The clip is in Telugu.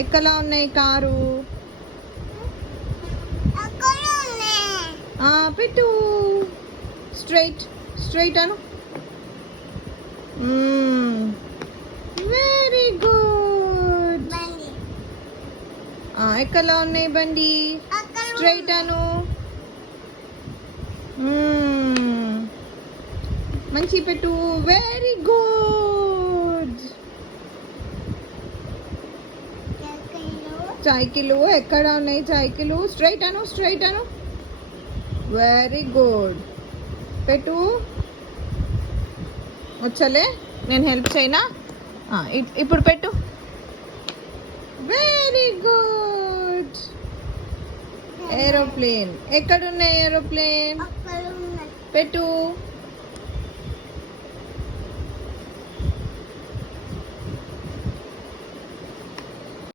ఎక్కలా ఉన్నాయి కారు? పెట్టు. స్ట్రైట్ అను. Very good. ఎక్కలా ఉన్నాయి బండి? స్ట్రైట్ అను. మంచి పెట్టు. Very good. సైకిలు ఎక్కడ ఉన్నాయి? సైకిలు స్ట్రైట్ అను. Very good. పెట్టు. వచ్చలే, నేను హెల్ప్ చేయనా? ఇప్పుడు పెట్టు. Very good. ఏరోప్లేన్ ఎక్కడున్నాయి? ఏరోప్లేన్ పెట్టు.